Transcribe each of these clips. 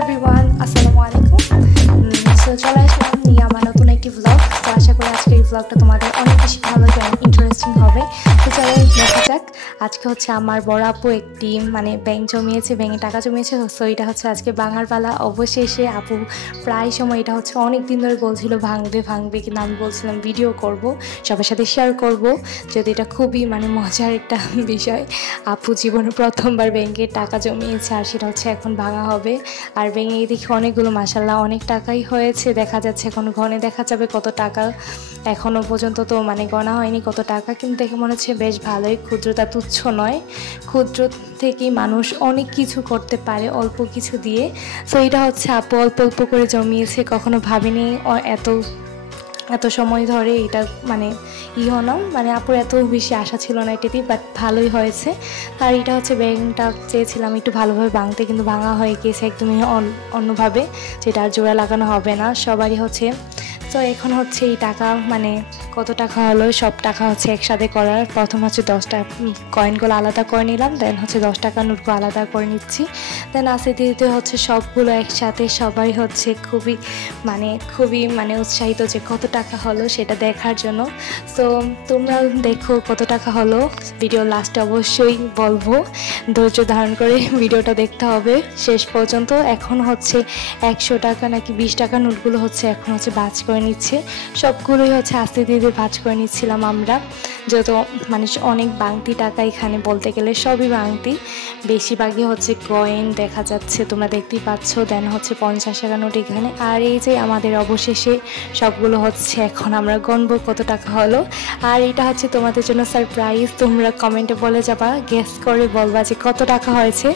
Everyone, আসসালামু আলাইকুম। So চলে আসলাম নিয়ে আমার নতুন একটি ব্লগ। তো আশা করি আজকের এই ব্লগটা তোমাদের অনেক বেশি ভালো এবং ইন্টারেস্টিং হবে। তো চলো দেখা যাক। আজকে হচ্ছে আমার বড় আপু একটি ব্যাংক জমিয়েছে, ব্যাংকে টাকা জমিয়েছে। সো এটা হচ্ছে আজকে ভাঙার পালা। অবশেষে আপু প্রায় সময় এটা হচ্ছে অনেক দিন ধরে বলছিল ভাঙবে ভাঙবে, কিন্তু আমি বলছিলাম ভিডিও করব, সবার সাথে শেয়ার করব, যদি এটা খুবই মজার একটা বিষয়। আপু জীবনে প্রথমবার ব্যাংকে টাকা জমিয়েছে, আর সেটা হচ্ছে এখন ভাঙা হবে। আর ব্যাংকে দেখি অনেকগুলো, মাশাআল্লাহ অনেক টাকাই হয়েছে। দেখা যাচ্ছে এখন ঘনে দেখা যাবে কত টাকা, এখনও পর্যন্ত তো গণা হয়নি কত টাকা, কিন্তু দেখে মনে হচ্ছে বেশ ভালোই। ক্ষুদ্রতা তুচ্ছ নয়, ক্ষুদ্র থেকেই মানুষ অনেক কিছু করতে পারে অল্প কিছু দিয়ে। সো এটা হচ্ছে আপু অল্প অল্প করে জমিয়েছে, কখনো ভাবিনি এত সময় ধরে এটা হলো আপুর এত বেশি আশা ছিল না এটাতেই, বাট ভালোই হয়েছে। আর এটা হচ্ছে ব্যাংকটা চেয়েছিলাম একটু ভালোভাবে ভাঙতে, কিন্তু ভাঙা হয়ে গিয়েছে একদমই অন্যভাবে, যেটা আর জোড়া লাগানো হবে না, সবারই হচ্ছে। তো এখন হচ্ছে এই টাকা কত টাকা হলো, সব টাকা হচ্ছে একসাথে করার। প্রথম হচ্ছে 10টা কয়েনগুলো আলাদা করে নিলাম, দেন হচ্ছে 10 টাকার নোটগুলো আলাদা করে নিচ্ছি, দেন আস্তে ধীরে হচ্ছে সবগুলো একসাথে। সবাই হচ্ছে খুবই উৎসাহিত যে কত টাকা হলো সেটা দেখার জন্য। সো তোমরাও দেখো কত টাকা হলো, ভিডিও লাস্টে অবশ্যই বলবো, ধৈর্য ধারণ করে ভিডিওটা দেখতে হবে শেষ পর্যন্ত। এখন হচ্ছে 100 টাকা নাকি 20 টাকার নোটগুলো হচ্ছে এখন হচ্ছে ভাঁজ করে নিচ্ছে, সবগুলোই হচ্ছে আস্তে ধীরে ভাঁজ করে নিচ্ছিলাম আমরা। যত অনেক বাংতি টাকা এখানে বলতে গেলে সবই বাংতি, বেশিরভাগই হচ্ছে কয়েন দেখা যাচ্ছে, তোমরা দেখতেই পাচ্ছ। দেন হচ্ছে 50 টাকা নোট এখানে। আর এই যে আমাদের অবশেষে সবগুলো হচ্ছে এখন আমরা গণবো কত টাকা হলো। আর এটা হচ্ছে তোমাদের জন্য সারপ্রাইজ, তোমরা কমেন্টে বলে যাবা, গেস করে বলবা যে কত টাকা হয়েছে।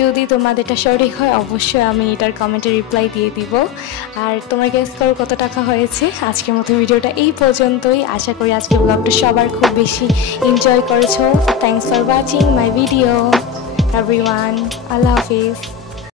যদি তোমাদেরটা সঠিক হয় অবশ্যই আমি এটার কমেন্টে রিপ্লাই দিয়ে দিব। আর তোমরা গেস করো কত টাকা হয়েছে। আজকের মতো ভিডিওটা এই পর্যন্তই। আশা করি আজকের ব্লগটা সবার খুব বেশি এনজয় করেছো। Thanks for watching my video everyone. Allah Hafiz.